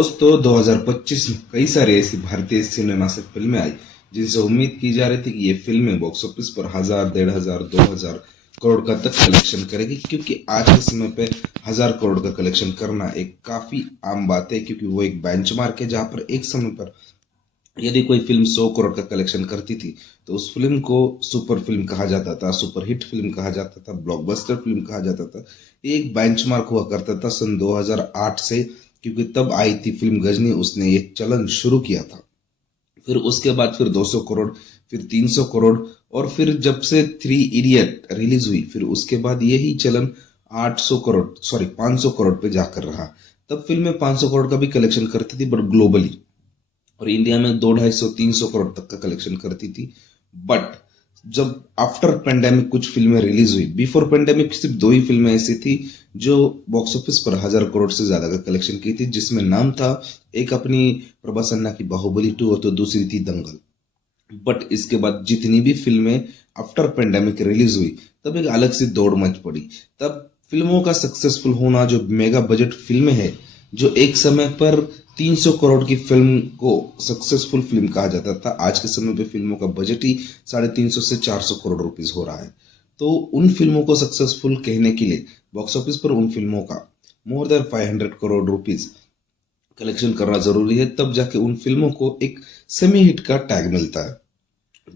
दोस्तों 2025 में कई सारी ऐसी भारतीय सिनेमा से फिल्में आई जिनसे उम्मीद की जा रही थी कि ये फिल्में बॉक्स ऑफिस पर 1000, 1500, 2000 करोड़ का तक कलेक्शन करेगी, क्योंकि आज के समय पे 1000 करोड़ का कलेक्शन करना एक काफी आम बात है, क्योंकि वो एक बेंचमार्क है जहां पर एक समय पर यदि कोई फिल्म 100 करोड़ का कलेक्शन करती थी तो उस फिल्म को सुपर फिल्म कहा जाता था, सुपर हिट फिल्म कहा जाता था, ब्लॉकबस्टर फिल्म कहा जाता था। एक बेंचमार्क हुआ करता था सन 2008 से, क्योंकि तब आई थी फिल्म गजनी, उसने ये चलन शुरू किया था। फिर उसके बाद फिर 200 करोड़, फिर 300 करोड़, और फिर जब से थ्री इडियट रिलीज हुई फिर उसके बाद यही चलन 500 करोड़ पे जाकर रहा। तब फिल्में 500 करोड़ का भी कलेक्शन करती थी बट ग्लोबली, और इंडिया में 200, 250, 300 करोड़ तक का कलेक्शन करती थी। बट जब आफ्टर पेंडेमिक कुछ फिल्में रिलीज हुई, बिफोर पेंडेमिक सिर्फ 2 ही फिल्में ऐसी थी जो बॉक्स ऑफिस पर 1000 करोड़ से ज्यादा का कलेक्शन की थी, जिसमें नाम था एक अपनी प्रभास अन्ना की बाहुबली 2 और तो दूसरी थी दंगल। बट इसके बाद जितनी भी फिल्में आफ्टर पेंडेमिक रिलीज हुई तब एक अलग सी दौड़ मच पड़ी। तब फिल्मों का सक्सेसफुल होना, जो मेगा बजट फिल्में हैं, जो एक समय पर 300 करोड़ की फिल्म को सक्सेसफुल फिल्म कहा जाता था, आज के समय पे फिल्मों का बजट ही 350 से 400 करोड़ रुपीस हो रहा है। तो उन फिल्मों को सक्सेसफुल कहने के लिए बॉक्स ऑफिस पर उन फिल्मों का more than 500 crore rupees collection करना जरूरी है, तब जाके उन फिल्मों को एक सेमी हिट का टैग मिलता है।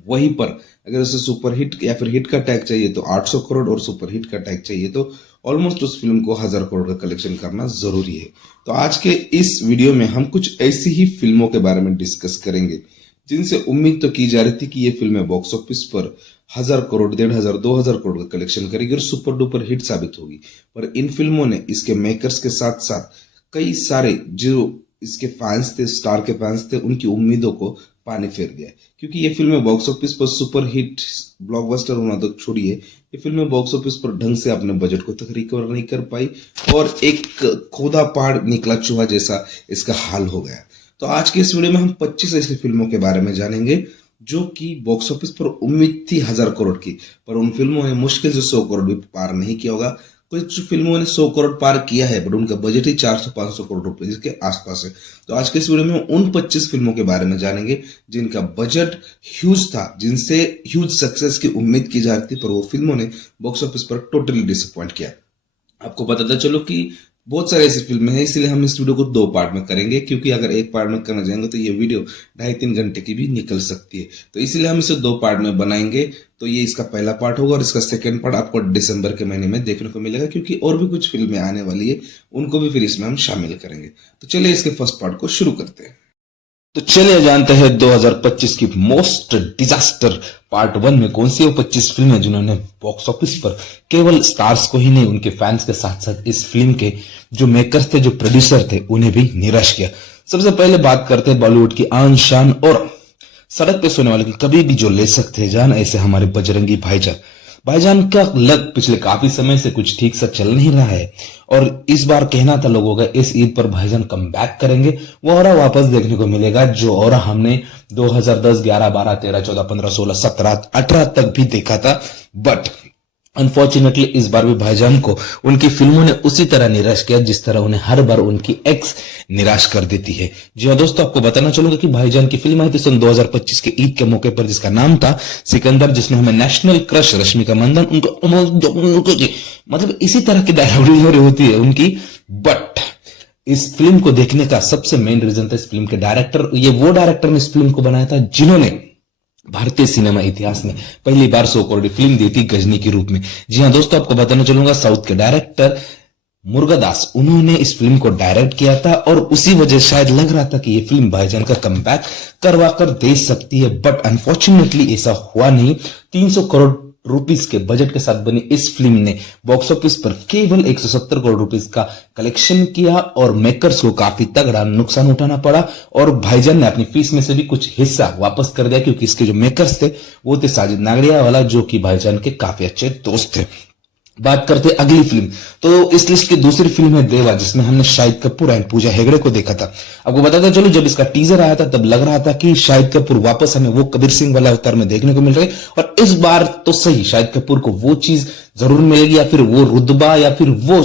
वहीं पर अगर उसे सुपर हिट या फिर हिट का टैग चाहिए तो 800 करोड़, और सुपर हिट का टैग चाहिए तो ऑलमोस्ट उस फिल्म को 1000 करोड़ का कलेक्शन करना जरूरी है। तो आज के इस वीडियो में हम कुछ ऐसी ही फिल्मों के बारे में डिस्कस करेंगे जिनसे उम्मीद तो की जा रही थी कि ये फिल्में बॉक्स ऑफिस पर 1000 करोड़, 1500, 2000 करोड़ का कलेक्शन करेगी और सुपर डुपर हिट साबित होगी। पर इन फिल्मों ने इसके मेकर्स के साथ साथ कई सारे जो इसके फैंस थे, स्टार के फैंस थे, उनकी उम्मीदों को पानी फेर दिया, क्योंकि ये फिल्में बॉक्स ऑफिस पर सुपर हिट ब्लॉकबस्टर होना तो छोड़िए, ये फिल्में बॉक्स ऑफिस पर ढंग से अपने बजट को तक रिकवर नहीं कर पाई और एक खोदा पहाड़ निकला चूहा जैसा इसका हाल हो गया। तो आज के इस वीडियो में हम 25 ऐसी फिल्मों के बारे में जानेंगे जो कि बॉक्स ऑफिस पर उम्मीद थी 1000 करोड़ की, पर उन फिल्मों ने मुश्किल से 100 करोड़ भी पार नहीं किया होगा। कुछ फिल्मों ने 100 करोड़ पार किया है बट उनका बजट ही 400-500 करोड़ रुपए के आसपास है। तो आज के इस वीडियो में उन 25 फिल्मों के बारे में जानेंगे जिनका बजट ह्यूज था, जिनसे ह्यूज सक्सेस की उम्मीद की जा रही थी, पर वो फिल्मों ने बॉक्स ऑफिस पर टोटली डिसअपॉइंट किया। आपको बताता चलो कि बहुत सारी ऐसी फिल्में हैं, इसलिए हम इस वीडियो को 2 पार्ट में करेंगे, क्योंकि अगर एक पार्ट में करना जाएंगे तो ये वीडियो 2.5-3 घंटे की भी निकल सकती है। तो इसीलिए हम इसे 2 पार्ट में बनाएंगे। तो ये इसका पहला पार्ट होगा और इसका सेकंड पार्ट आपको दिसंबर के महीने में देखने को मिलेगा, क्योंकि और भी कुछ फिल्में आने वाली है, उनको भी फिर इसमें हम शामिल करेंगे। तो चलिए इसके फर्स्ट पार्ट को शुरू करते हैं। तो चलिए जानते हैं 2025 की मोस्ट डिजास्टर पार्ट 1 में कौन सी वो 25 फिल्में जिन्होंने बॉक्स ऑफिस पर केवल स्टार्स को ही नहीं, उनके फैंस के साथ साथ इस फिल्म के जो मेकर्स थे, जो प्रोड्यूसर थे, उन्हें भी निराश किया। सबसे पहले बात करते हैं बॉलीवुड की आन शान और सड़क पे सोने वाले की कभी भी जो ले सकते हैं जान, ऐसे हमारे बजरंगी भाईजान का लग पिछले काफी समय से कुछ ठीक से चल नहीं रहा है और इस बार कहना था लोगों का इस ईद पर भाईजान कम बैक करेंगे, वो और वापस देखने को मिलेगा जो और हमने 2010, 11, 12, 13, 14, 15, 16, 17, 18 तक भी देखा था। बट अनफॉर्चुनेटली इस बार भी भाईजान को उनकी फिल्मों ने उसी तरह निराश किया जिस तरह उन्हें हर बार उनकी एक्स निराश कर देती है। जी हाँ दोस्तों, आपको बताना चाहूंगा कि भाईजान की फिल्म आई थी सन 2025 के ईद के मौके पर, जिसका नाम था सिकंदर, जिसमें हमें नेशनल क्रश रश्मिका मंदाना उनको मतलब इसी तरह की डायलॉग डिलीवरी होती है उनकी। बट इस फिल्म को देखने का सबसे मेन रीजन था इस फिल्म के डायरेक्टर। ये वो डायरेक्टर ने इस फिल्म को बनाया था जिन्होंने भारतीय सिनेमा इतिहास में पहली बार 100 करोड़ फिल्म दी थी गजनी के रूप में। जी हाँ दोस्तों, आपको बताना चलूंगा साउथ के डायरेक्टर मुरुगदास, उन्होंने इस फिल्म को डायरेक्ट किया था और उसी वजह शायद लग रहा था कि ये फिल्म भाईजान का कमबैक करवा कर दे सकती है। बट अनफॉर्चुनेटली ऐसा हुआ नहीं। 300 करोड़ रुपीस के बजट के साथ बनी इस फिल्म ने बॉक्स ऑफिस पर केवल 170 करोड़ रुपीस का कलेक्शन किया और मेकर्स को काफी तगड़ा नुकसान उठाना पड़ा और भाईजान ने अपनी फीस में से भी कुछ हिस्सा वापस कर दिया, क्योंकि इसके जो मेकर्स थे वो थे साजिद नागड़िया वाला, जो कि भाईजान के काफी अच्छे दोस्त थे। बात करते अगली फिल्म, तो इस लिस्ट की दूसरी फिल्म है देवा, जिसमें हमने शाहिद कपूर एंड पूजा हेगड़े को देखा था। आपको बताता चलो जब इसका टीजर आया था तब लग रहा था कि शाहिद कपूर वापस हमें वो कबीर सिंह वाला अवतार में देखने को मिल रहा है और इस बार तो सही शाहिद कपूर को वो चीज जरूर मिलेगी या फिर वो रुतबा या फिर वो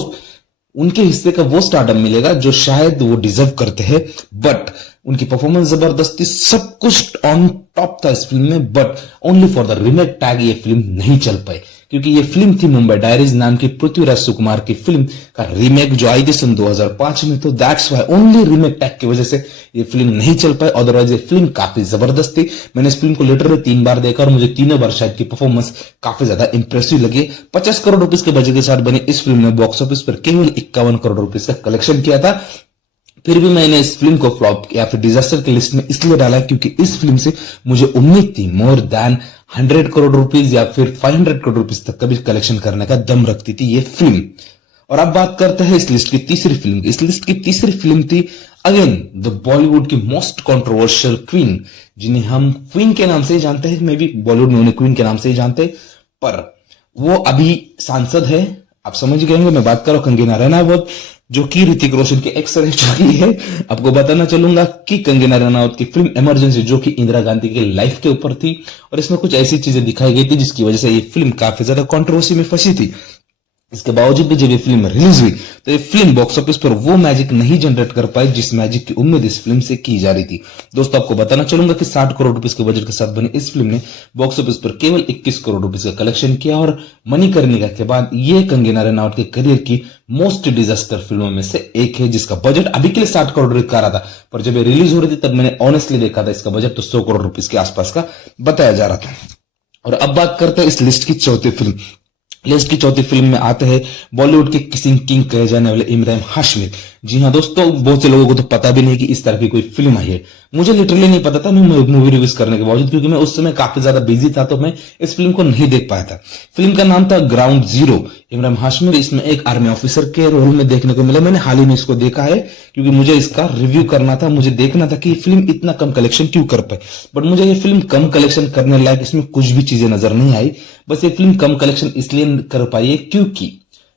उनके हिस्से का वो स्टारडम मिलेगा जो शायद वो डिजर्व करते हैं। बट उनकी परफॉर्मेंस जबरदस्त थी, सब कुछ ऑन टॉप था इस फिल्म में, but only for the remake tag ये फिल्म नहीं चल पाई, क्योंकि ये फिल्म थी मुंबई डायरीज नाम की पृथ्वीराज सुकुमार की फिल्म का रीमेक जो आई थी सन 2005 में। तो that's why only remake tag की वजह से ये फिल्म नहीं चल पाई, अदरवाइज ये फिल्म काफी जबरदस्त थी। मैंने इस फिल्म को लिटरली 3 बार देखा और मुझे तीनों बार शायद की परफॉर्मेंस काफी ज्यादा इंप्रेसिव लगी। 50 करोड़ रुपीस के बजट के साथ बनी इस फिल्म ने बॉक्स ऑफिस पर केवल 51 करोड़ रुपीस का कलेक्शन किया था। फिर भी मैंने इस फिल्म को फ्लॉप या फिर डिजास्टर की लिस्ट में इसलिए डाला क्योंकि इस फिल्म से मुझे उम्मीद थी मोर देन 100 करोड़ रुपीस या फिर 500 करोड़ रुपीस तक का भी कलेक्शन करने का दम रखती थी ये फिल्म। और अब बात करते हैं इस लिस्ट की तीसरी फिल्म की। इस लिस्ट की तीसरी फिल्म थी अगेन द बॉलीवुड की मोस्ट कंट्रोवर्शियल क्वीन, जिन्हें हम क्वीन के नाम से ही जानते हैं, मे बी बॉलीवुड में उन्हें क्वीन के नाम से ही जानते हैं, पर वो अभी सांसद है। आप समझ गए होंगे मैं बात कर रहा हूं कंगना रनावत, जो कि ऋतिक रोशन के एक्स रह चुकी है। आपको बताना चलूंगा कि कंगना रनावत की फिल्म इमरजेंसी, जो कि इंदिरा गांधी की लाइफ के ऊपर थी, और इसमें कुछ ऐसी चीजें दिखाई गई थी जिसकी वजह से ये फिल्म काफी ज्यादा कंट्रोवर्सी में फंसी थी। इसके बावजूद भी जब ये फिल्म रिलीज हुई तो ये फिल्म बॉक्स ऑफिस पर वो मैजिक नहीं जनरेट कर पाई जिस मैजिक की उम्मीद इस फिल्म से की जा रही थी। दोस्तों आपको बताना चलूंगा कि 60 करोड़ रुपीस के बजट के साथ बनी इस फिल्म ने बॉक्स ऑफिस पर केवल 21 करोड़ रुपीस का कलेक्शन किया, और मणिकर्णिका के बाद ये कंगना रनावत के करियर की मोस्ट डिजास्टर फिल्मों में से एक है, जिसका बजट अभी के लिए 60 करोड़ रुपए का रहा था, पर जब ये रिलीज हो रही थी तब मैंने ऑनेस्टली देखा था इसका बजट तो 100 करोड़ रुपीस के आसपास का बताया जा रहा था। और अब बात करते हैं इस लिस्ट की चौथी फिल्म। लिस्ट की चौथी फिल्म में आते हैं बॉलीवुड के किसिंग किंग कहे जाने वाले इमरान हाशमी। जी हाँ दोस्तों, बहुत से लोगों को तो पता भी नहीं कि इस तरह की कोई फिल्म आई है। मुझे लिटरली नहीं पता था, मैं मूवी रिव्यूज करने के बावजूद, क्योंकि मैं उस समय काफी ज्यादा बिजी था, तो मैं इस फिल्म को नहीं देख पाया था। फिल्म का नाम था ग्राउंड जीरो। इमरान हाशमी इसमें एक आर्मी ऑफिसर के रोल में देखने को मिला। मैंने हाल ही में इसको देखा है क्योंकि मुझे इसका रिव्यू करना था, मुझे देखना था कि फिल्म इतना कम कलेक्शन क्यों कर पाए। बट मुझे ये फिल्म कम कलेक्शन करने लायक इसमें कुछ भी चीजें नजर नहीं आई। बस ये फिल्म कम कलेक्शन इसलिए कर पाई है क्योंकि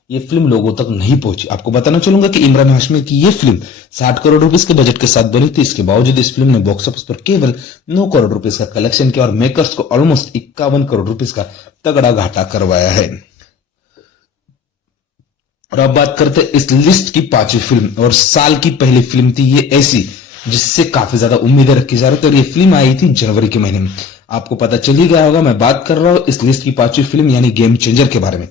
ये फिल्म लोगों तक नहीं पहुंची। आपको बताना चलूंगा कि इमरान हाशमी की ये फिल्म 60 करोड़ रुपीस के बजट के साथ बनी थी। इसके बावजूद इस फिल्म ने बॉक्स ऑफिस पर केवल 9 करोड़ रुपीस का कलेक्शन किया और मेकर्स को ऑलमोस्ट 51 करोड़ रुपीस का तगड़ा घाटा करवाया है। और अब बात करते हैं इस लिस्ट की पांचवी फिल्म, और साल की पहली फिल्म थी ये ऐसी जिससे काफी ज्यादा उम्मीदें रखी जा रही थी, और ये फिल्म आई थी जनवरी के महीने में। आपको पता चल ही गया होगा मैं बात कर रहा हूं इस लिस्ट की पांचवी फिल्म यानी गेम चेंजर के बारे में।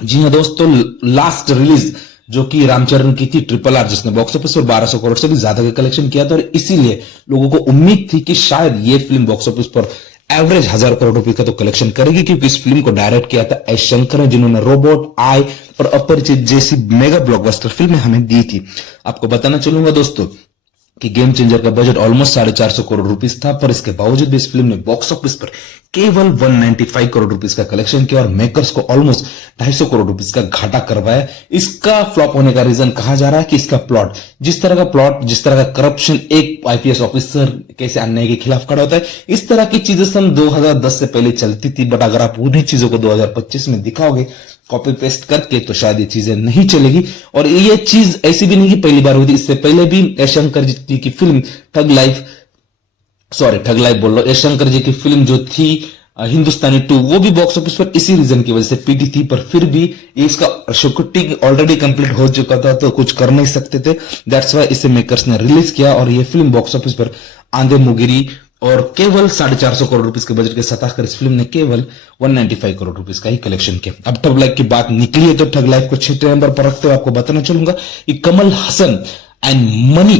जी हाँ दोस्तों, लास्ट रिलीज जो कि रामचरण की थी RRR, जिसने बॉक्स ऑफिस पर 1200 करोड़ से भी ज्यादा का कलेक्शन किया था, और इसीलिए लोगों को उम्मीद थी कि शायद ये फिल्म बॉक्स ऑफिस पर एवरेज 1000 करोड़ रुपए का तो कलेक्शन करेगी, क्योंकि इस फिल्म को डायरेक्ट किया था एस शंकर, जिन्होंने रोबोट, आई और अपरिचित जैसी मेगा ब्लॉकबस्टर फिल्में हमें दी थी। आपको बताना चलूंगा दोस्तों कि गेम चेंजर का बजट ऑलमोस्ट 450 करोड़ रुपीस था, पर इसके बावजूद भी इस फिल्म ने बॉक्स ऑफिस पर केवल 195 करोड़ रुपीस का कलेक्शन किया और मेकर्स को ऑलमोस्ट 250 करोड़ रुपीस का घाटा करवाया। इसका फ्लॉप होने का रीजन कहा जा रहा है कि इसका प्लॉट, जिस तरह का करप्शन एक आईपीएस ऑफिसर कैसे अन्याय के खिलाफ खड़ा होता है, इस तरह की चीजें सन 2010 से पहले चलती थी। बट अगर आप उन्हीं चीजों को 2025 में दिखाओगे कॉपी पेस्ट करके, तो शायद ये चीजें नहीं चलेगी। और ये चीज ऐसी भी नहीं कि पहली बार हुई थी, इससे पहले भी एस शंकर जी की फिल्म ठग लाइफ बोल रहा हूं, एस शंकर जी की फिल्म जो थी हिंदुस्तानी 2, वो भी बॉक्स ऑफिस पर इसी रीजन की वजह से पीटी थी, पर फिर भी इसका शूटिंग ऑलरेडी कंप्लीट हो चुका था तो कुछ कर नहीं सकते थे। दैट्स वाई इसे मेकर्स ने रिलीज किया और ये फिल्म बॉक्स ऑफिस पर आंधे मुगिरी और केवल 450 करोड़ रुपीस के बजट के साथ आकर इस फिल्म ने केवल 195 करोड़ रुपीस का ही कलेक्शन किया। अब ठग लाइफ की बात निकली है तो ठग लाइफ को 6 नंबर पर रखते हुए आपको बताना चलूंगा कि कमल हसन एंड मणि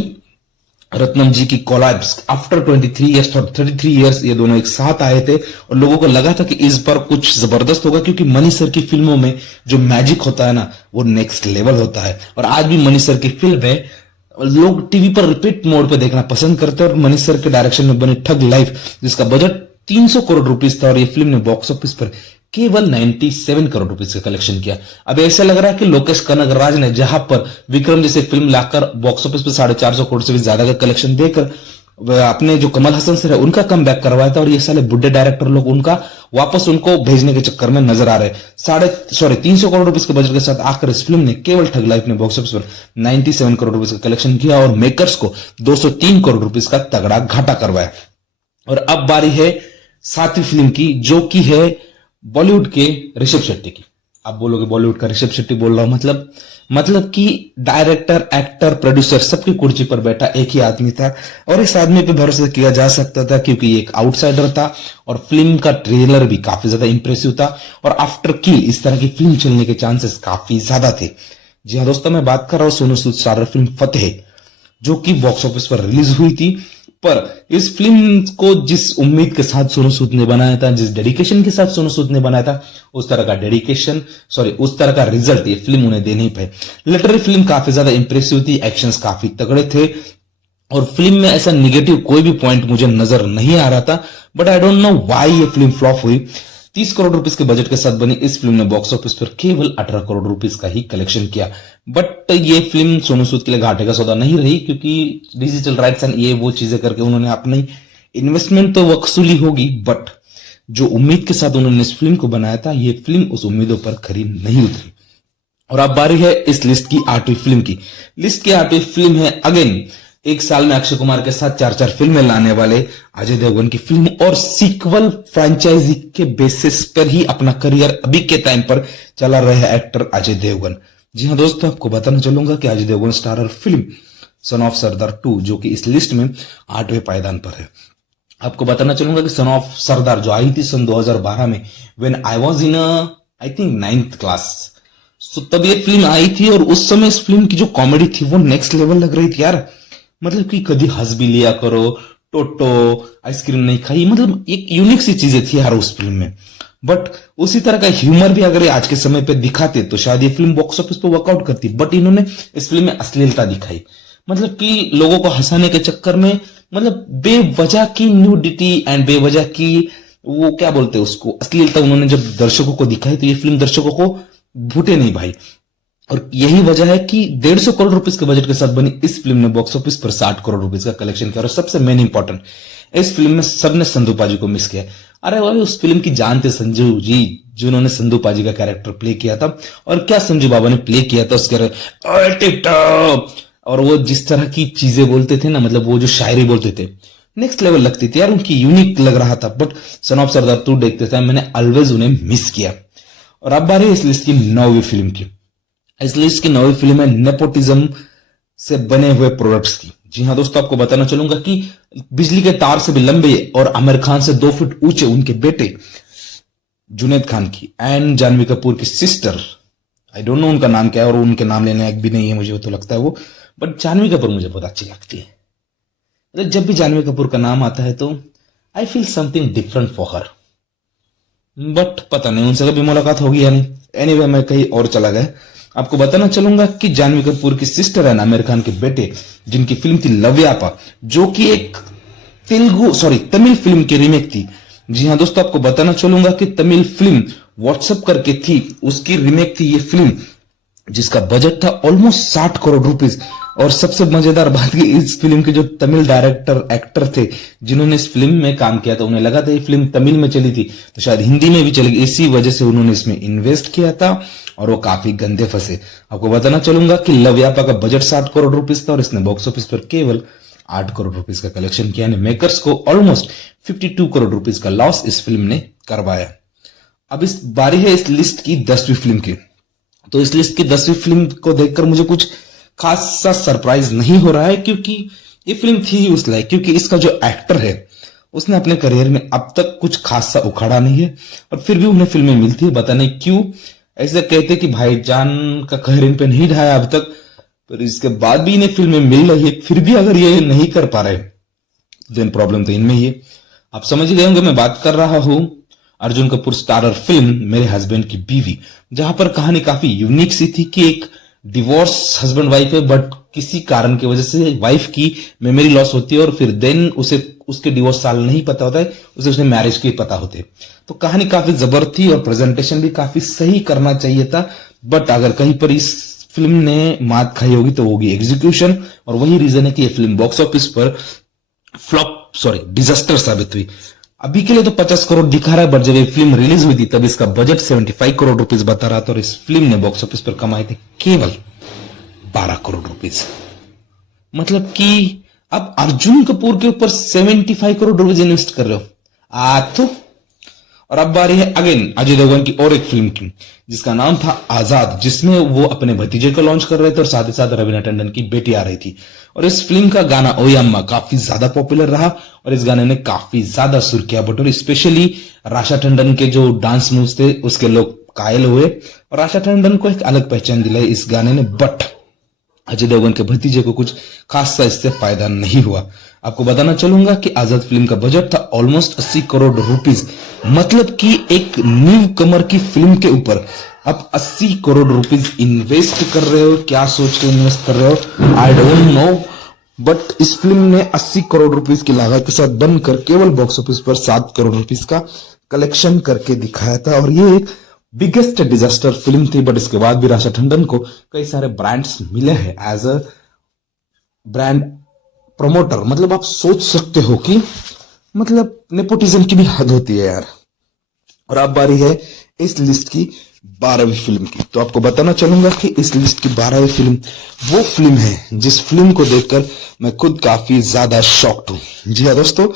रत्नम जी की कोलैब्स आफ्टर 23 इयर्स और 33 इयर्स ये दोनों एक साथ आए थे, और लोगों को लगा था कि इस बार कुछ जबरदस्त होगा, क्योंकि मणि सर की फिल्मों में जो मैजिक होता है ना, वो नेक्स्ट लेवल होता है। और आज भी मणि सर की फिल्म है लोग टीवी पर रिपीट मोड पे देखना पसंद करते हैं। और मनीष सर के डायरेक्शन में बनी ठग लाइफ, जिसका बजट 300 करोड़ रुपीस था, और ये फिल्म ने बॉक्स ऑफिस पर केवल 97 करोड़ रुपीस का कलेक्शन किया। अब ऐसा लग रहा है कि लोकेश कनगराज ने जहां पर विक्रम जैसे फिल्म लाकर बॉक्स ऑफिस पर 450 करोड़ से भी ज्यादा का कलेक्शन देकर अपने जो कमल हसन सर है उनका कम बैक करवाया था, और ये साले बुढ़े डायरेक्टर लोग उनका वापस उनको भेजने के चक्कर में नजर आ रहे। 300 करोड़ रुपीस के बजट के साथ आकर इस फिल्म ने केवल ठग लाइफ ने बॉक्स ऑफिस पर 97 करोड़ रुपीस का कलेक्शन किया और मेकर्स को 203 करोड़ रुपीस का तगड़ा घाटा करवाया। और अब बारी है सातवीं फिल्म की, जो की है बॉलीवुड के ऋषभ शेट्टी की। आप बोलोगे बॉलीवुड का ऋषभ शेट्टी बोल रहा हूं, मतलब कि डायरेक्टर, एक्टर, प्रोड्यूसर सबकी कुर्सी पर बैठा एक ही आदमी था, और इस आदमी पे भरोसा किया जा सकता था क्योंकि ये एक आउटसाइडर था और फिल्म का ट्रेलर भी काफी ज्यादा इंप्रेसिव था, और आफ्टर किल इस तरह की फिल्म चलने के चांसेस काफी ज्यादा थे। जी हाँ दोस्तों, मैं बात कर रहा हूं सोनू सूद स्टारर फिल्म फतेह, जो कि बॉक्स ऑफिस पर रिलीज हुई थी। पर इस फिल्म को जिस उम्मीद के साथ सोनू सूद ने बनाया था, जिस डेडिकेशन के साथ सोनू सूद ने बनाया था, उस तरह का डेडिकेशन उस तरह का रिजल्ट ये फिल्म उन्हें दे नहीं पाई। लिटरली फिल्म काफी ज्यादा इंप्रेसिव थी, एक्शंस काफी तगड़े थे, और फिल्म में ऐसा निगेटिव कोई भी पॉइंट मुझे नजर नहीं आ रहा था। But I don't know why ये फिल्म फ्लॉप हुई। 30 करोड़ रुपीस के बजट के साथ बनी इस फिल्म ने बॉक्स ऑफिस पर केवल 18 करोड़ रुपीस का ही कलेक्शन किया। बट ये फिल्म सोनू सूद के लिए घाटे का सौदा नहीं रही, क्योंकि डिजिटल राइट्स एंड ये वो चीजें करके उन्होंने अपनी इन्वेस्टमेंट तो वसूली होगी, बट जो उम्मीद के साथ उन्होंने इस फिल्म को बनाया था, ये फिल्म उस उम्मीदों पर खरी नहीं उतरी। और अब बारी है इस लिस्ट की 8वीं फिल्म की। लिस्ट की 8वीं फिल्म है अगेन एक साल में अक्षय कुमार के साथ 4-4 फिल्में लाने वाले अजय देवगन की फिल्म, और सीक्वल फ्रेंचाइजी के बेसिस पर ही अपना करियर अभी के टाइम पर चला रहे हैं एक्टर अजय देवगन। जी हाँ दोस्तों, आपको बताना चलूंगा कि Ajay Devgan starrer film Son of Sardaar 2, जो कि इस लिस्ट में 8वें पायदान पर है। आपको बताना चलूंगा कि सन ऑफ सरदार जो आई थी सन 2012 में, when I was in I think 9th class, तो तब ये फिल्म आई थी, और उस समय इस फिल्म की जो कॉमेडी थी वो नेक्स्ट लेवल लग रही थी यार। मतलब कि कभी हंस भी लिया करो, टोटो, आइसक्रीम नहीं खाई, मतलब एक यूनिक सी चीजें थी यार उस फिल्म में। बट उसी तरह का ह्यूमर भी अगर ये आज के समय पे दिखाते तो शायद ये फिल्म बॉक्स ऑफिस पे वर्कआउट करती, बट इन्होंने इस फिल्म में अश्लीलता दिखाई। मतलब कि लोगों को हंसाने के चक्कर में, मतलब बेवजह की न्यूडिटी एंड बेवजह की वो क्या बोलते हैं उसको, अश्लीलता उन्होंने जब दर्शकों को दिखाई, तो ये फिल्म दर्शकों को भूटे नहीं भाई। और यही वजह है कि 150 करोड़ रुपीस के बजट के साथ बनी इस फिल्म ने बॉक्स ऑफिस पर 60 करोड़ रुपीस का कलेक्शन किया। और सबसे मेन इंपॉर्टेंट, इस फिल्म में सबने संदू पाजी को मिस किया। अरे भाई, उस फिल्म की जान थे संजू जी, जिन्होंने संदू पाजी का कैरेक्टर प्ले किया था। और क्या संजू बाबा ने प्ले किया था उसके, और वो जिस तरह की चीजें बोलते थे ना, मतलब वो जो शायरी बोलते थे, नेक्स्ट लेवल लगती थी यार, उनकी यूनिक लग रहा था। बट सन ऑफ सरदार 2 देखते थे मैंने ऑलवेज उन्हें मिस किया। और अब बारी इस लिस्ट की 9वीं फिल्म की। इस लिस्ट की 9वीं फिल्म है नेपोटिज्म से बने हुए प्रोडक्ट्स की। जी हाँ दोस्तों, आपको बताना चलूंगा कि बिजली के तार से भी लंबे और आमिर खान से 2 फुट ऊंचे उनके बेटे जुनैद खान की एंड जानवी कपूर की सिस्टर, आई डोंट नो उनका नाम क्या है, और उनके नाम लेने लायक भी नहीं है मुझे तो लगता है वो, बट जानवी कपूर मुझे बहुत अच्छी लगती है। मतलब जब भी जानवी कपूर का नाम आता है तो I feel something different for her. But पता नहीं उनसे कभी मुलाकात होगी या नहीं। एनीवे, मैं कहीं और चला गया। आपको बताना चलूंगा कि जानवी कपूर की सिस्टर है आमिर खान के बेटे, जिनकी फिल्म थी लव्यापा, जो कि एक तमिल फिल्म की रीमेक थी। जी हाँ दोस्तों, आपको बताना चलूंगा कि तमिल फिल्म व्हाट्सएप करके थी, उसकी रीमेक थी ये फिल्म, जिसका बजट था ऑलमोस्ट 60 करोड़ रुपीस। और सबसे मजेदार बात कि इस फिल्म के जो तमिल डायरेक्टर एक्टर थे जिन्होंने इस फिल्म में काम किया था, उन्हें लगा था ये फिल्म तमिल में चली थी तो शायद हिंदी में भी चलेगी, इसी वजह से उन्होंने इसमें इन्वेस्ट किया था, और वो काफी गंदे फंसे। आपको बताना चलूंगा कि लव्यापा का बजट 60 करोड़ रुपीस था, और इसने बॉक्स ऑफिस पर केवल 8 करोड़ रुपीस का कलेक्शन किया। मेकर्स को ऑलमोस्ट 52 करोड़ रुपीस का लॉस इस फिल्म ने करवाया। अब इस बारी है इस लिस्ट की 10वीं फिल्म की। तो इस लिस्ट की 10वीं फिल्म को देखकर मुझे कुछ खासा सरप्राइज नहीं हो रहा है, क्योंकि ये फिल्म थी उस लायक, क्योंकि इसका जो एक्टर है उसने अपने करियर में अब तक कुछ खासा उखाड़ा नहीं है, और फिर भी उन्हें फिल्में मिलती है। पता नहीं क्यों ऐसे कहते कि भाईजान का कहर इन पे नहीं ढाया अब तक, पर इसके बाद भी इन्हें फिल्में मिल रही है, फिर भी अगर ये नहीं कर पा रहे देन प्रॉब्लम तो इनमें ही है। आप समझ गए होंगे मैं बात कर रहा हूं अर्जुन कपूर स्टारर फिल्म मेरे हस्बैंड की बीवी, जहां पर कहानी काफी यूनिक सी थी कि एक डिवोर्स हस्बैंड वाइफ है, बट किसी कारण की वजह से वाइफ की मेमोरी लॉस होती है, और फिर देन उसे उसके डिवोर्स साल नहीं पता होता है, उसे उसने मैरिज के पता होते हैं। तो कहानी काफी जबर थी और प्रेजेंटेशन भी काफी सही करना चाहिए था, बट अगर कहीं पर इस फिल्म ने मात खाई होगी तो होगी एग्जीक्यूशन, और वही रीजन है कि यह फिल्म बॉक्स ऑफिस पर डिजास्टर साबित हुई। अभी के लिए तो 50 करोड़ दिखा रहा है, बट जब ये फिल्म रिलीज हुई थी तब इसका बजट 75 करोड़ रुपीस बता रहा था, और इस फिल्म ने बॉक्स ऑफिस पर कमाए थे केवल 12 करोड़ रुपीस। मतलब कि अब अर्जुन कपूर के ऊपर 75 करोड़ रुपीस इन्वेस्ट कर रहे हो तो, और अब बारी है अगेन अजय देवगन की और एक फिल्म की, जिसका नाम था आजाद, जिसमें वो अपने भतीजे को लॉन्च कर रहे थे और साथ ही साथ रवीना टंडन की बेटी आ रही थी। और इस फिल्म का गाना ओ यम्मा काफी ज्यादा पॉपुलर रहा और इस गाने ने काफी ज्यादा सुर्खियां बटोरी। स्पेशली राशा टंडन के जो डांस मूव्स थे उसके लोग कायल हुए और राशा टंडन को एक अलग पहचान दिलाई इस गाने ने। बट अजय देवगन के भतीजे को कुछ खास सा इससे फायदा नहीं हुआ। आपको बताना चलूंगा कि आजाद फिल्म का बजट था ऑलमोस्ट 80 करोड़ रुपीस, मतलब कि एक न्यू कमर की फिल्म के ऊपर आप 80 करोड़ रुपीस इन्वेस्ट कर रहे हो। क्या सोच के इन्वेस्ट कर रहे हो आई डोंट नो, बट इस फिल्म ने 80 करोड़ रुपीस की लागत के साथ बनकर केवल बॉक्स ऑफिस पर 7 करोड़ रुपीस का कलेक्शन करके दिखाया था और ये एक बिगेस्ट डिजास्टर फिल्म थी। बट इसके बाद भी राशा टंडन को कई सारे ब्रांड्स मिले हैं एज अ ब्रांड प्रमोटर। मतलब आप सोच सकते हो कि मतलब नेपोटिज्म की भी हद होती है यार। और अब बारी है इस लिस्ट की 12वीं फिल्म की। तो आपको बताना चलूंगा कि इस लिस्ट की 12वीं फिल्म वो फिल्म है जिस फिल्म को देखकर मैं खुद काफी ज्यादा शॉक्ड हूं। जी हाँ दोस्तों,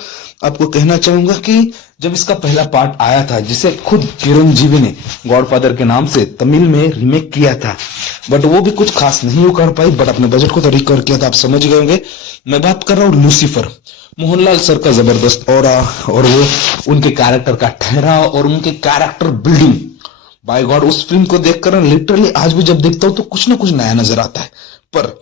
आपको कहना चाहूंगा कि जब इसका पहला पार्ट आया था, जिसे खुद चिरंजीवी ने गॉडफादर के नाम से तमिल में रीमेक किया था, बट वो भी कुछ खास नहीं कर पाई, बट अपने बजट को तो रिकवर किया था। आप समझ गए होंगे मैं बात कर रहा हूँ लूसीफर। मोहनलाल सर का जबरदस्त ऑरा और वो उनके कैरेक्टर का ठहराव और उनके कैरेक्टर बिल्डिंग, बाय गॉड उस फिल्म को देखकर लिटरली आज भी जब देखता हूं तो कुछ ना कुछ नया नजर आता है। पर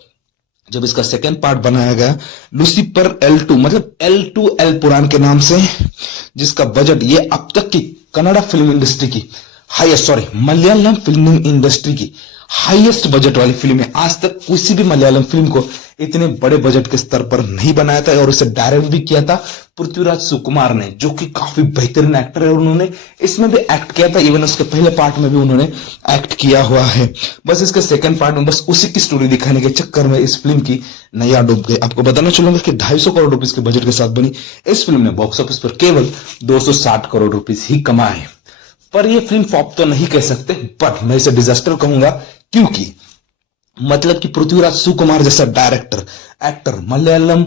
जब इसका सेकेंड पार्ट बनाया गया लूसीफर L2, मतलब L2 एल पुराण के नाम से, जिसका बजट ये अब तक की कन्नड़ा फिल्म इंडस्ट्री की मलयालम फिल्म इंडस्ट्री की हाईएस्ट बजट वाली फिल्म है। आज तक किसी भी मलयालम फिल्म को इतने बड़े बजट के स्तर पर नहीं बनाया था और इसे डायरेक्ट भी किया था पृथ्वीराज सुकुमार ने, जो कि काफी बेहतरीन एक्टर है और उन्होंने इसमें भी एक्ट किया था। इवन उसके पहले पार्ट में भी उन्होंने एक्ट किया हुआ है। बस इसके सेकंड पार्ट में बस उसी की स्टोरी दिखाने के चक्कर में इस फिल्म की नैया डूब गई। आपको बताना चलूंगा कि 250 करोड़ रुपीस के बजट के साथ बनी इस फिल्म ने बॉक्स ऑफिस पर केवल 260 करोड़ रुपीस ही कमाए। पर यह फिल्म फ्लॉप तो नहीं कह सकते, बट मैं इसे डिजास्टर कहूंगा, क्योंकि मतलब कि पृथ्वीराज सुकुमार जैसा डायरेक्टर एक्टर, मलयालम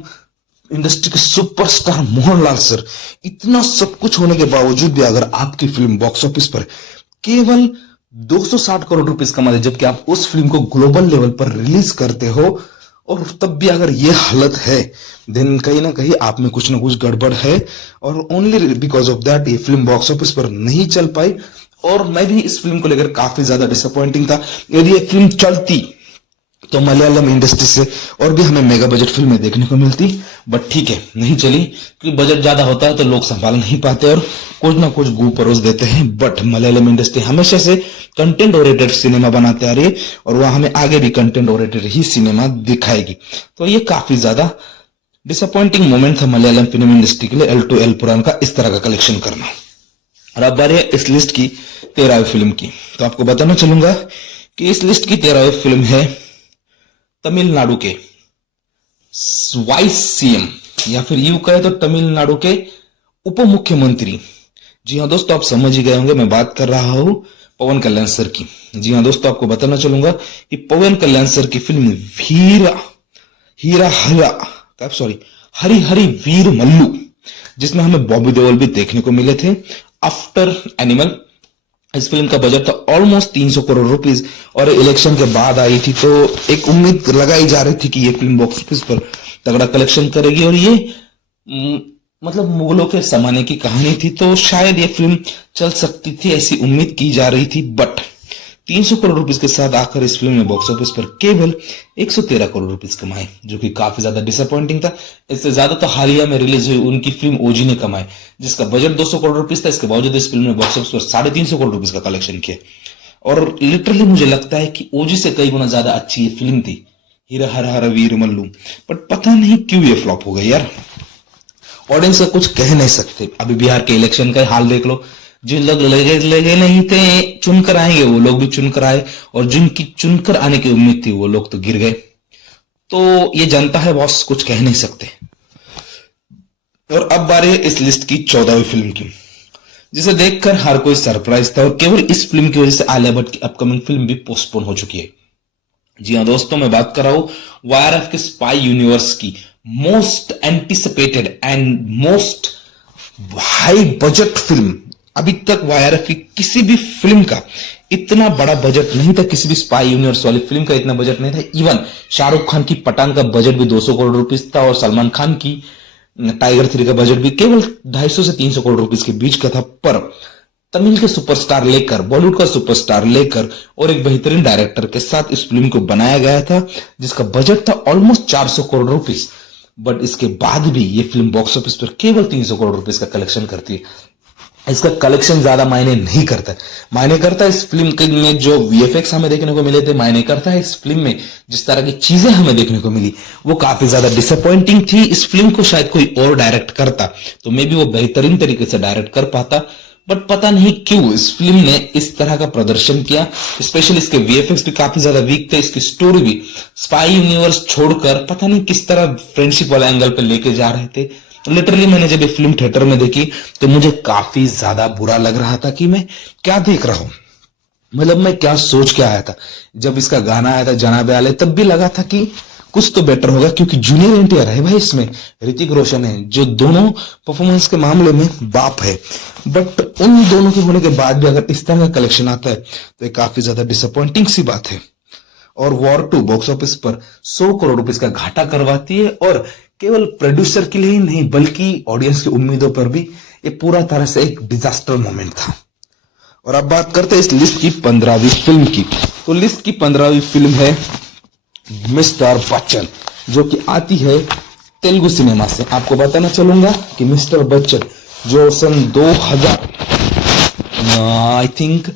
इंडस्ट्री के सुपरस्टार मोहनलाल सर, इतना सब कुछ होने के बावजूद भी अगर आपकी फिल्म बॉक्स ऑफिस पर केवल 260 करोड़ रुपीस कमा दे, जबकि आप उस फिल्म को ग्लोबल लेवल पर रिलीज करते हो और तब भी अगर ये हालत है, देन कहीं ना कहीं आप में कुछ ना कुछ गड़बड़ है। और ओनली बिकॉज ऑफ दैट ये फिल्म बॉक्स ऑफिस पर नहीं चल पाई और मैं भी इस फिल्म को लेकर काफी ज्यादा डिसअपॉइंटिंग था। यदि ये फिल्म चलती तो मलयालम इंडस्ट्री से और भी हमें मेगा बजट फिल्में देखने को मिलती, बट ठीक है नहीं चली, क्योंकि बजट ज्यादा होता है तो लोग संभाल नहीं पाते और कुछ ना कुछ गू परोस देते हैं। बट मलयालम इंडस्ट्री हमेशा से कंटेंट ओरिएंटेड सिनेमा बनाते आ रही है और वह हमें आगे भी कंटेंट ओरिएंटेड ही सिनेमा दिखाएगी। तो ये काफी ज्यादा डिसअपॉइंटिंग मोमेंट था मलयालम फिल्म इंडस्ट्री के लिए L2 एल पुराण का इस तरह का कलेक्शन करना। और अब बारी है इस लिस्ट की 13वीं फिल्म की। तो आपको बताना चलूंगा कि इस लिस्ट की 13वीं फिल्म है तमिलनाडु के वाइस सीएम, या फिर यूं कहे तो तमिलनाडु के उप मुख्यमंत्री। जी हाँ दोस्तों, आप समझ ही गए होंगे मैं बात कर रहा हूं पवन कल्याण सर की। जी हाँ दोस्तों, आपको बताना चलूंगा कि पवन कल्याण सर की फिल्म हरी हरी वीर मल्लू, जिसमें हमें बॉबी देओल भी देखने को मिले थे, आफ्टर एनिमल, इस फिल्म का बजट था ऑलमोस्ट 300 करोड़ रुपीस और इलेक्शन के बाद आई थी, तो एक उम्मीद लगाई जा रही थी कि ये फिल्म बॉक्स ऑफिस पर तगड़ा कलेक्शन करेगी और ये मतलब मुगलों के जमाने की कहानी थी, तो शायद ये फिल्म चल सकती थी, ऐसी उम्मीद की जा रही थी। बट 300 करोड़ रुपीस के साथ आकर इस फिल्म ने बॉक्स ऑफिस पर केवल 113 करोड़ रुपीस कमाए, जो कि काफी ज्यादा डिसअपॉइंटिंग था। इससे ज्यादा तो हालिया में रिलीज हुई उनकी फिल्म ओजी ने कमाए, जिसका बजट 200 करोड़ रुपीस था। इसके बावजूद इस फिल्म ने बॉक्स ऑफिस पर 350 करोड़ रुपीस का कलेक्शन किया और लिटरली मुझे लगता है कि ओजी से कई गुना ज्यादा अच्छी ये फिल्म थी, हीरा हर हर वीर मल्लू। बट पता नहीं क्यों ये फ्लॉप हो गई यार। ऑडियंस का कुछ कह नहीं सकते। अभी बिहार के इलेक्शन का हाल देख लो, जिन लोग लगे नहीं थे चुनकर आएंगे वो लोग भी चुनकर आए और जिनकी चुनकर आने की उम्मीद थी वो लोग तो गिर गए। तो ये जनता है बॉस, कुछ कह नहीं सकते। और अब बारी है इस लिस्ट की 14वीं फिल्म की, जिसे देखकर हर कोई सरप्राइज था और केवल इस फिल्म की वजह से आलिया भट्ट की अपकमिंग फिल्म भी पोस्टपोन हो चुकी है। जी हाँ दोस्तों, मैं बात कर रहा हूं वाईआरएफ के स्पाई यूनिवर्स की most anticipated and most high budget film अभी तक वाईआरएफ की किसी भी फिल्म का इतना बड़ा बजट नहीं था, किसी भी स्पाई यूनिवर्स वाली फिल्म का इतना बजट नहीं था। इवन शाहरुख खान की पठान का बजट भी 200 करोड़ रुपीस था और सलमान खान की टाइगर 3 का बजट भी केवल 250 से 300 करोड़ रुपीस के बीच का था। पर तमिल के सुपरस्टार लेकर, बॉलीवुड का सुपरस्टार लेकर और एक बेहतरीन डायरेक्टर के साथ इस फिल्म को बनाया गया था, जिसका बजट था ऑलमोस्ट 400 करोड़ रुपीस। बट इसके बाद भी ये फिल्म बॉक्स ऑफिस पर केवल 300 करोड़ रुपीस का कलेक्शन करती है। इसका कलेक्शन ज्यादा मायने नहीं करता है, मायने करता है इस फिल्म में जो वीएफएक्स हमें देखने को मिले थे, मायने करता है इस फिल्म में जिस तरह की चीजें हमें देखने को मिली, वो काफी ज्यादा डिसअपॉइंटिंग थी। इस फिल्म को शायद कोई और डायरेक्ट करता तो मे बी वो बेहतरीन तरीके से डायरेक्ट कर पाता, बट पता नहीं क्यों इस फिल्म ने इस तरह का प्रदर्शन किया। स्पेशली इसके वीएफएक्स भी काफी ज्यादा वीक थे, इसकी स्टोरी भी स्पाई यूनिवर्स छोड़कर पता नहीं किस तरह फ्रेंडशिप वाला एंगल पे लेके जा रहे थे। लिटरली मैंने जब ये फिल्म थिएटर में देखी तो मुझे काफी ज्यादा बुरा लग रहा था कि मैं क्या देख रहा हूं, मतलब मैं क्या सोच के आया था। जब इसका गाना आया था जनाबे आले, तब भी लगा था कि कुछ तो बेटर होगा, क्योंकि जूनियर एनटीआर है भाई, इसमें ऋतिक रोशन है जो दोनों परफॉर्मेंस के मामले में बाप है। बट उन दोनों के होने के बाद भी अगर इस तरह का कलेक्शन आता है तो ये काफी ज्यादा डिसअपॉइंटिंग सी बात है। और वॉर 2 बॉक्स ऑफिस पर 100 करोड़ रुपए का घाटा करवाती है, और केवल प्रोड्यूसर के लिए ही नहीं बल्कि ऑडियंस की उम्मीदों पर भी ये पूरा तरह से एक डिजास्टर मोमेंट था। और अब बात करते हैं इस लिस्ट की 15वीं फिल्म की। तो लिस्ट की 15वीं फिल्म है मिस्टर बच्चन, जो कि आती है तेलुगु सिनेमा से। आपको बताना चलूंगा कि मिस्टर बच्चन जो सन 2000 आई थिंक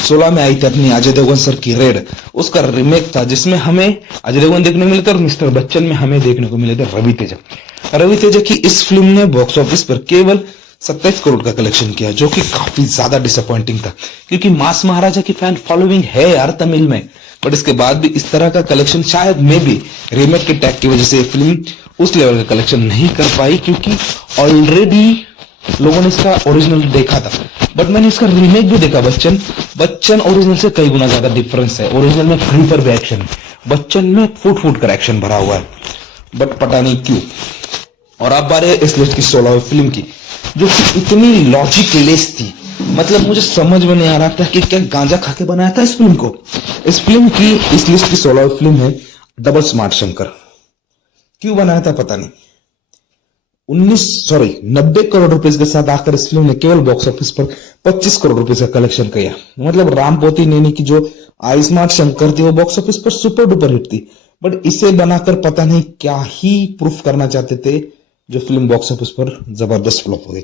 16 में आई थी अपनी अजय देवगन सर की रेड, उसका रिमेक था जिसमें हमें अजय देवगन देखने को मिले थे और मिस्टर बच्चन में हमें देखने को मिले थे रवि तेजा। रवि तेजा की इस फिल्म ने बॉक्स ऑफिस पर केवल 27 करोड़ का कलेक्शन किया, जो कि काफी ज्यादा डिसअपॉइंटिंग था, क्योंकि मास महाराजा की फैन फॉलोइंग है यार तमिल में। बट इसके बाद भी इस तरह का कलेक्शन शायद मे भी रीमेक के टैग की वजह से फिल्म उस लेवल का कलेक्शन नहीं कर पाई, क्योंकि ऑलरेडी लोगों ने इसका ओरिजिनल देखा था। बट मैंने इसका रीमेक भी देखा, बच्चन ओरिजिनल से कई गुना ज्यादा डिफरेंस है। ओरिजिनल में फ्री पर भी एक्शन है, बच्चन में फुट कर एक्शन भरा हुआ है, बट पता नहीं क्यों। और अब बारे है इस लिस्ट की 16वीं फिल्म की, जो कि इतनी लॉजिक लेस थी, मतलब मुझे समझ में नहीं आ रहा था कि क्या गांजा खा के बनाया था इस फिल्म को। इस फिल्म की इस लिस्ट की 16वीं फिल्म है डबल स्मार्ट शंकर। क्यों बनाया था पता नहीं। 90 करोड़ रुपए के साथ आकर इस फिल्म ने केवल बॉक्स ऑफिस पर 25 करोड़ रुपए का कलेक्शन किया। मतलब रामपोती नैनी की जो आई स्मार्ट शंकर थी वो बॉक्स ऑफिस पर सुपर डुपर हिट थी, बट इसे बनाकर पता नहीं क्या ही प्रूफ करना चाहते थे, जो फिल्म बॉक्स ऑफिस पर जबरदस्त फ्लॉप हो गई।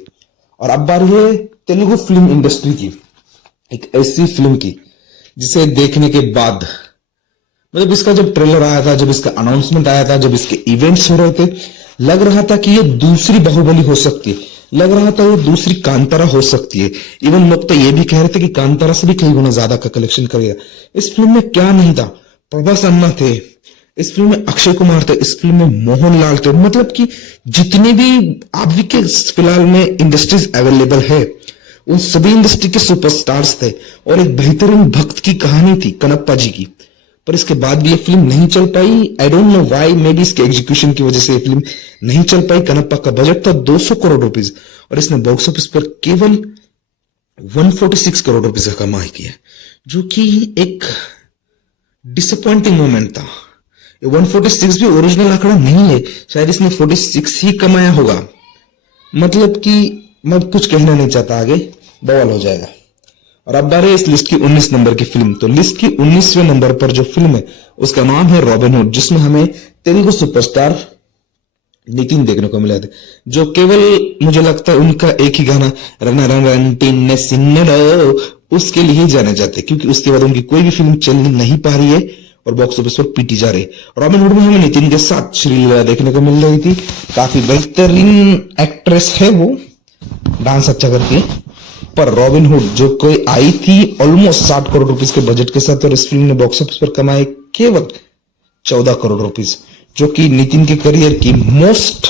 और अब बारी है तेलुगु फिल्म इंडस्ट्री की, एक ऐसी फिल्म की जिसे देखने के बाद, मतलब इसका जब ट्रेलर आया था, जब इसका अनाउंसमेंट आया था, जब इसके इवेंट्स हो रहे थे, लग रहा था कि ये दूसरी बाहुबली हो सकती है, लग रहा था ये दूसरी कांतारा हो सकती है। इवन लोग तो ये भी कह रहे थे कि कांतारा से भी कई गुना ज्यादा का कलेक्शन करेगा। इस फिल्म में क्या नहीं था, प्रभास अन्ना थे, इस फिल्म में अक्षय कुमार थे, इस फिल्म में मोहनलाल थे, मतलब कि जितने भी अभी के फिलहाल में इंडस्ट्रीज अवेलेबल है उन सभी इंडस्ट्री के सुपरस्टार्स थे, और एक बेहतरीन भक्त की कहानी थी कनप्पा जी की। पर इसके बाद भी ये फिल्म नहीं चल पाई। I don't know why, maybe इसके एग्जीक्यूशन की वजह से ये फिल्म नहीं चल पाई। कनप्पा का बजट था 200 करोड़ रुपीस और इसने बॉक्स ऑफिस पर केवल 146 करोड़ रुपीस का कमाई किया, जो कि एक डिसअपॉइंटिंग मोमेंट था। 146 भी ओरिजिनल आंकड़ा नहीं है, शायद इसने 46 ही कमाया होगा। मतलब कि मैं कुछ कहना नहीं चाहता, आगे बवाल हो जाएगा। और अब बारे इस लिस्ट की 19 नंबर की फिल्म। तो लिस्ट की 19वें नंबर पर जो फिल्म है उसका नाम है रॉबिन हुड, जिसमें हमें तेलुगु सुपरस्टार नितिन देखने को मिला था, जो केवल मुझे लगता है उनका एक ही गाना रन रन रन टिन सिन्नरो उसके लिए ही जाने जाते, क्योंकि उसके बाद उनकी कोई भी फिल्म चल नहीं पा रही है और बॉक्स ऑफिस पर पीटी जा रही है। रॉबिन हुड में हमें नितिन के साथ श्रीलीला देखने को मिल रही थी, काफी बेहतरीन एक्ट्रेस है वो, डांस अच्छा करती है। पर रॉबिन हुड जो कोई आई थी ऑलमोस्ट 60 करोड़ रुपीस के बजट के साथ, और इस फिल्म ने बॉक्स ऑफिस पर कमाए केवल 14 करोड़ रुपीस, जो कि नितिन के करियर की मोस्ट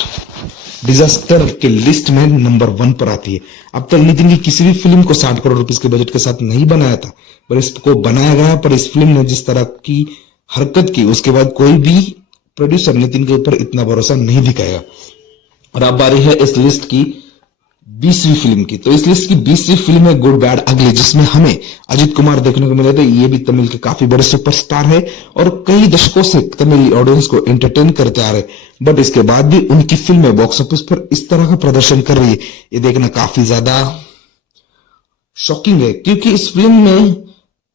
डिजास्टर के लिस्ट में नंबर 1 पर आती है। अब तक नितिन की किसी भी फिल्म को 60 करोड़ रुपीस के बजट के साथ नहीं बनाया था, पर इसको बनाया गया। पर इस फिल्म ने जिस तरह की हरकत की उसके बाद कोई भी प्रोड्यूसर नितिन के ऊपर इतना भरोसा नहीं दिखाएगा। और अब बारी है इस लिस्ट की 20वीं फिल्म की। तो इस लिस्ट की 20वीं फिल्म है गुड बैड अगली, जिसमें हमें अजित कुमार देखने को मिले थे। ये भी तमिल के काफी बड़े सुपरस्टार है और कई दशकों से तमिल ऑडियंस को एंटरटेन करते आ रहे, बट इसके बाद भी उनकी फिल्में बॉक्स ऑफिस पर इस तरह का प्रदर्शन कर रही है, ये देखना काफी ज्यादा शॉकिंग है। क्योंकि इस फिल्म में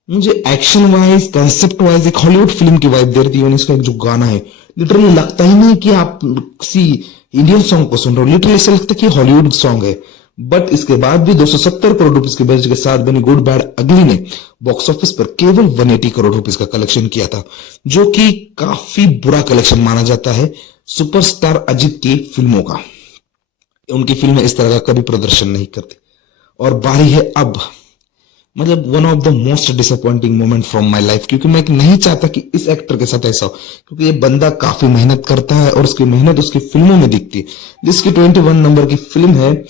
मुझे एक्शन वाइज, कंसेप्ट वाइज एक हॉलीवुड फिल्म की वाइब दे रही थी। इसका जो गाना है, लिटरली लगता ही नहीं कि आप किसी इंडियन सॉन्ग को सुन रहे हो, लिटरली ऐसा लगता है कि हॉलीवुड सॉन्ग है। बट इसके बाद भी 270 करोड़ रुपीस के बजट के साथ बनी गुड बैड अगली ने बॉक्स ऑफिस पर केवल 180 करोड़ रुपीस का कलेक्शन किया था, जो कि काफी बुरा कलेक्शन माना जाता है सुपरस्टार अजित की फिल्मों का। उनकी फिल्में इस तरह का कभी प्रदर्शन नहीं करती। और बारी है अब मतलब one of the most disappointing moment from my life, क्योंकि मैं नहीं चाहता कि इस एक्टर के साथ ऐसा हो, क्योंकि ये बंदा काफी मेहनत करता है और उसकी मेहनत उसकी फिल्मों में दिखती है। जिसकी 21 नंबर की फिल्म है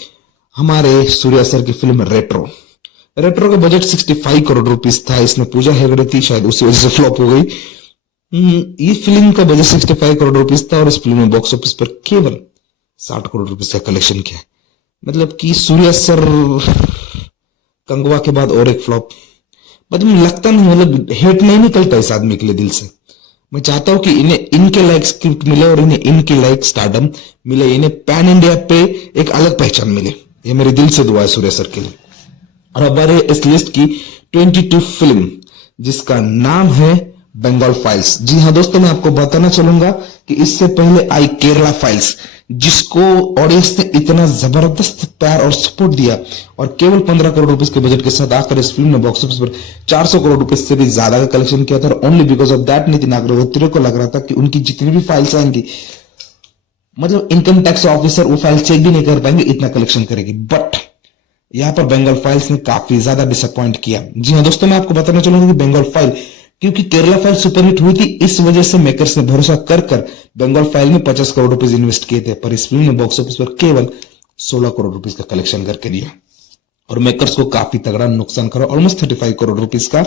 हमारे सूर्या सर की फिल्म रेट्रो। रेट्रो का बजट 65 करोड़ रुपीस था। इसमें पूजा हेगड़े थी, शायद उसी वजह से फ्लॉप हो गई। ये फिल्म का बजट 65 करोड़ रुपीस था और इस फिल्म ने बॉक्स ऑफिस पर केवल 60 करोड़ रुपीस का कलेक्शन किया। मतलब कि सूर्या सर कंगवा के बाद और एक फ्लॉप। मतलब लगता नहीं, मतलब हेट नहीं निकलता इस आदमी के लिए दिल से। मैं चाहता हूं कि इन्हें इनके लायक स्क्रिप्ट मिले और इन्हें इनके लायक स्टारडम मिले, इन्हें पैन इंडिया पे एक अलग पहचान मिले। ये मेरे दिल से दुआ है सूर्या सर के लिए। और अब आ रही है इस लिस्ट की 22 फिल्म, जिसका नाम है बंगाल फाइल्स। जी हाँ दोस्तों, मैं आपको बताना चलूंगा कि इससे पहले आई केरला फाइल्स, जिसको ऑडियंस ने इतना जबरदस्त प्यार और सपोर्ट दिया और केवल 15 करोड़ रुपए के बजट के साथ आकर इस फिल्म ने बॉक्स ऑफिस पर 400 करोड़ रुपए से भी ज्यादा का कलेक्शन किया था। और only because of that Nitin Agnihotri को लग रहा था कि उनकी जितनी भी फाइल्स आएंगी, मतलब इनकम टैक्स ऑफिसर वो फाइल चेक भी नहीं कर पाएंगे, इतना कलेक्शन करेगी। बट यहां पर बंगाल फाइल्स ने काफी ज्यादा डिसअपॉइंट किया। जी हाँ दोस्तों, मैं आपको बताना चाहूंगा कि बंगाल फाइल, क्योंकि केरला फाइल सुपरहिट हुई थी, इस वजह से मेकर्स ने भरोसा कर बंगाल फाइल में 50 करोड़ रुपए इन्वेस्ट किए थे, पर इस फिल्म ने बॉक्स ऑफिस पर केवल 16 करोड़ रुपए का कलेक्शन करके दिया और मेकर्स को काफी तगड़ा नुकसान करा, ऑलमोस्ट 35 करोड़ रुपीस का।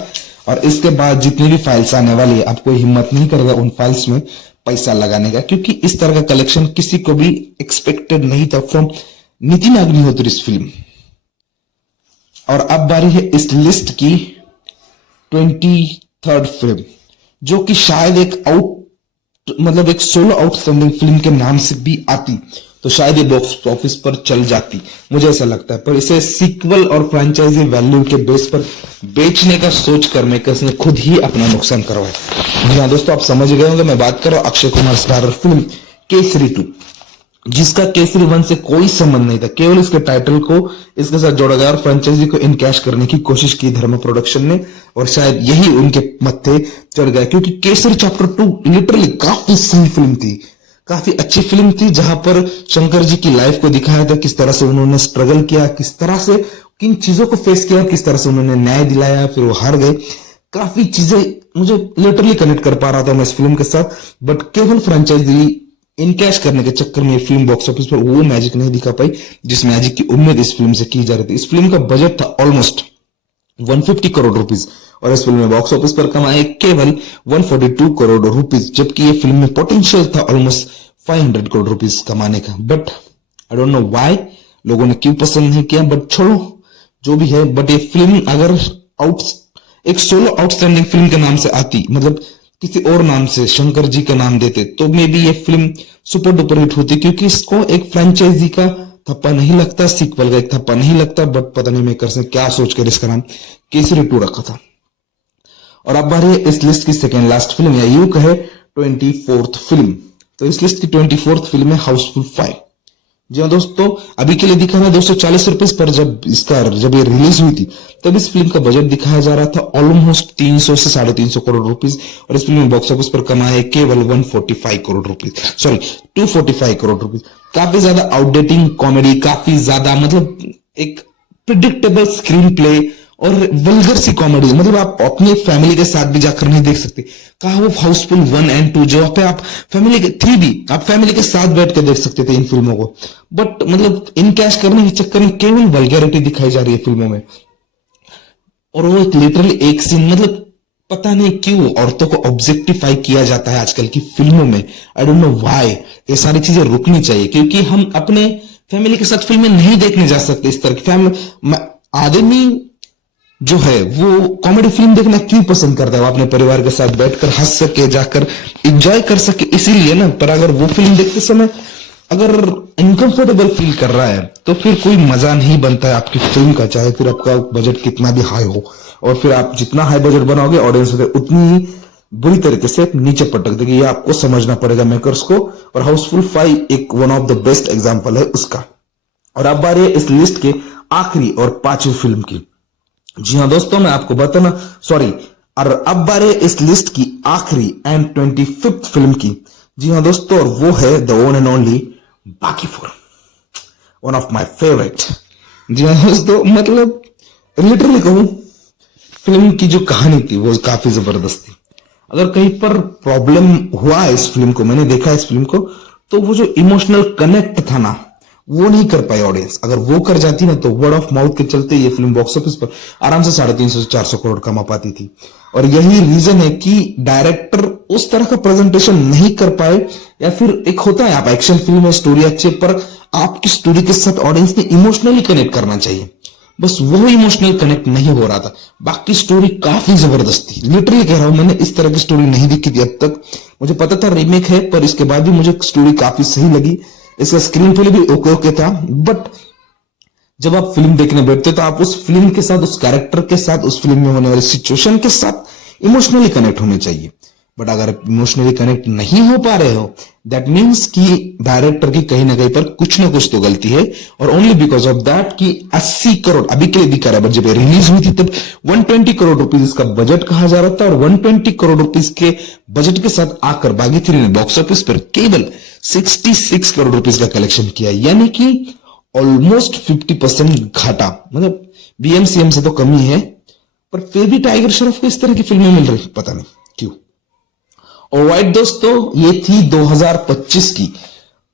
और इसके बाद जितनी भी फाइल्स आने वाली है, अब कोई हिम्मत नहीं करेगा उन फाइल्स में पैसा लगाने का, क्योंकि इस तरह का कलेक्शन किसी को भी एक्सपेक्टेड नहीं था फ्रॉम नितिन अग्निहोत्री इस फिल्म। और अब बारी है इस लिस्ट की 23rd फिल्म, जो कि शायद एक सोलो आउटस्टैंडिंग फिल्म के नाम से भी आती तो शायद ये बॉक्स ऑफिस पर चल जाती, मुझे ऐसा लगता है। पर इसे सीक्वल और फ्रेंचाइजी वैल्यू के बेस पर बेचने का सोचकर मेकर्स ने खुद ही अपना नुकसान करवाया। जी हाँ दोस्तों, आप समझ गए होंगे, मैं बात कर रहा हूं अक्षय कुमार स्टारर फिल्म केसरी 2, जिसका केसरी 1 से कोई संबंध नहीं था। केवल इसके टाइटल को इसके साथ जोड़ा गया और फ्रेंचाइजी को इनकैश करने की कोशिश की धर्मा प्रोडक्शन ने, और शायद यही उनके मत्थे चढ़ गया। क्योंकि केसरी चैप्टर 2 लिटरली काफी सही फिल्म थी, काफी अच्छी फिल्म थी, जहां पर शंकर जी की लाइफ को दिखाया था, किस तरह से उन्होंने स्ट्रगल किया, किस तरह से किन चीजों को फेस किया, किस तरह से उन्होंने न्याय दिलाया, फिर वो हार गए। काफी चीजें मुझे लिटरली कनेक्ट कर पा रहा था मैं इस फिल्म के साथ। बट केवल फ्रेंचाइजी इनकैश करने के चक्कर में फिल्म बॉक्स ऑफिस पर वो मैजिक नहीं दिखा पाई जिस मैजिक की उम्मीद इस फिल्म से की जा रही थी। इस फिल्म का बजट था ऑलमोस्ट 150 करोड़ रुपीस और इस फिल्म में बॉक्स ऑफिस पर कमाए केवल 142 करोड़ रुपीस, जबकि ये फिल्म में पोटेंशियल था ऑलमोस्ट 500 करोड़ रुपीस कमाने का। But I don't know why लोगों ने क्यों पसंद नहीं किया, बट छोड़ो जो भी है। बट ये फिल्म अगर एक सोलो आउटस्टैंडिंग फिल्म के नाम से आती, मतलब किसी और नाम से शंकर जी का नाम देते, तो मे बी ये फिल्म सुपर डुपर हिट होती, क्योंकि इसको एक फ्रेंचाइजी का थप्पा नहीं लगता, सीक्वल का एक थप्पा नहीं लगता। बट पता नहीं मेकर्स ने क्या सोचकर इसका नाम केसरी 2 रखा था। और अब बारी है इस लिस्ट की सेकेंड लास्ट फिल्म, या यूं कहे 24th फिल्म। तो इस लिस्ट की 24th फिल्म है हाउसफुल 5। जी हाँ दोस्तों, अभी के लिए दिखा रहा 240 रुपए पर। जब ये रिलीज हुई थी तब इस फिल्म का बजट दिखाया जा रहा था ऑलमोस्ट 300 से 350 करोड़ रुपीस, और इस फिल्म में बॉक्स ऑफिस पर कमाए केवल 145 crore rupees, sorry 245 crore rupees. काफी ज्यादा आउटडेटिंग कॉमेडी, काफी ज्यादा मतलब एक प्रिडिक्टेबल स्क्रीन प्ले और वल्गर सी कॉमेडी, मतलब आप अपनी फैमिली के साथ भी जाकर नहीं देख सकते। कहा वो हाउसफुल 1 और 2, जो पे आप फैमिली के 3 भी आप फैमिली के साथ बैठ के देख सकते थे इन फिल्मों को। बट मतलब इनकैश करने के चक्कर में केवल वल्गैरिटी दिखाई जा रही है फिल्मों में। और वो लिटरली एक सीन, मतलब पता नहीं क्यों औरतों को ऑब्जेक्टिफाई किया जाता है आजकल की फिल्मों में। आई डोंट नो व्हाई। ये सारी चीजें रुकनी चाहिए, क्योंकि हम अपने फैमिली के साथ फिल्में नहीं देखने जा सकते इस तरह की फैमिली। आदमी जो है वो कॉमेडी फिल्म देखना क्यों पसंद करता है? वो अपने परिवार के साथ बैठकर हंस सके, जाकर एंजॉय कर सके, इसीलिए ना। पर अगर वो फिल्म देखते समय अगर इनकंफर्टेबल फील कर रहा है तो फिर कोई मजा नहीं बनता है आपकी फिल्म का, चाहे फिर आपका बजट कितना भी हाई हो। और फिर आप जितना हाई बजट बनाओगे ऑडियंस उतनी ही बुरी तरीके से नीचे पटक देगी। ये आपको समझना पड़ेगा मेकर्स को। और हाउसफुल 5 एक one of the best example है उसका। और अब बारी है इस लिस्ट के आखिरी और 5वीं फिल्म की। जी हाँ दोस्तों, मैं आपको बताना और अब बारी है इस लिस्ट की आखिरी एंड 25th फिल्म की। जी हाँ दोस्तों, और वो है the one and only Bagipur, one of my favourite. जी हाँ दोस्तों, मतलब लिटरली कहूं, फिल्म की जो कहानी थी वो काफी जबरदस्त थी। अगर कहीं पर प्रॉब्लम हुआ है इस फिल्म को, मैंने देखा इस फिल्म को, तो वो जो इमोशनल कनेक्ट था ना, वो नहीं कर पाई ऑडियंस। अगर वो कर जाती ना तो वर्ड ऑफ माउथ के चलते ये फिल्म बॉक्स ऑफिस पर आराम से 350 से 400 करोड़ कमा पाती थी। और यही रीजन है कि डायरेक्टर उस तरह का प्रेजेंटेशन नहीं कर पाए, या फिर एक होता है आप एक्शन फिल्म है, स्टोरी अच्छी, पर आपकी स्टोरी के साथ ऑडियंस ने इमोशनली कनेक्ट करना चाहिए, बस वो इमोशनल कनेक्ट नहीं हो रहा था। बाकी स्टोरी काफी जबरदस्त थी, लिटरली कह रहा हूं, मैंने इस तरह की स्टोरी नहीं देखी थी अब तक। मुझे पता था रीमेक है, पर इसके बाद भी मुझे स्टोरी काफी सही लगी। इसका स्क्रीन प्ले भी ओके था, बट जब आप फिल्म देखने बैठते हो तो आप उस फिल्म के साथ, उस कैरेक्टर के साथ, उस फिल्म में होने वाली सिचुएशन के साथ इमोशनली कनेक्ट होने चाहिए। बट अगर इमोशनली कनेक्ट नहीं हो पा रहे हो, दैट मीन्स कि डायरेक्टर की कहीं ना कहीं पर कुछ ना कुछ तो गलती है। और ओनली बिकॉज ऑफ दैट कि 80 करोड़ अभी के लिए दिखा रहा है, बट जब रिलीज हुई थी तब 120 करोड़ रुपीज इसका बजट कहा जा रहा था। और 120 करोड़ रुपीज के बजट के साथ आकर बागी3 ने बॉक्स ऑफिस पर केवल 66 करोड़ रुपीज का कलेक्शन किया, यानी कि ऑलमोस्ट 50% घाटा। मतलब बीएमसीएम से तो कमी है, पर फिर भी टाइगर श्रॉफ को इस तरह की फिल्में मिल रही, पता नहीं क्यों। ऑलराइट दोस्तों, ये थी 2025 की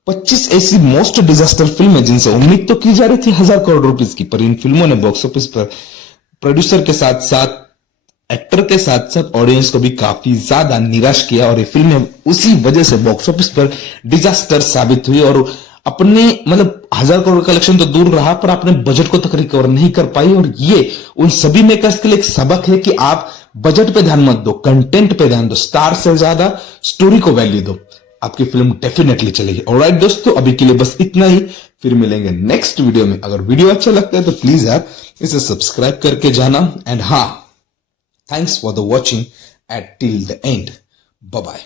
25 ऐसी मोस्ट डिजास्टर फिल्में जिनसे उम्मीद तो की जा रही थी 1000 करोड़ रुपीस की, पर इन फिल्मों ने बॉक्स ऑफिस पर प्रोड्यूसर के साथ साथ, एक्टर के साथ साथ ऑडियंस को भी काफी ज्यादा निराश किया। और ये फिल्में उसी वजह से बॉक्स ऑफिस पर डिजास्टर साबित हुई और अपने मतलब 1000 करोड़ कलेक्शन तो दूर रहा, पर अपने बजट को तक रिकवर नहीं कर पाई। और ये उन सभी मेकर्स के लिए एक सबक है कि आप बजट पे ध्यान मत दो, कंटेंट पे ध्यान दो, स्टार से ज्यादा स्टोरी को वैल्यू दो, आपकी फिल्म डेफिनेटली चलेगी। ऑलराइट दोस्तों, अभी के लिए बस इतना ही, फिर मिलेंगे नेक्स्ट वीडियो में। अगर वीडियो अच्छा लगता है तो प्लीज यार इसे सब्सक्राइब करके जाना। एंड हाँ, thanks for the watching at till the end. Bye bye.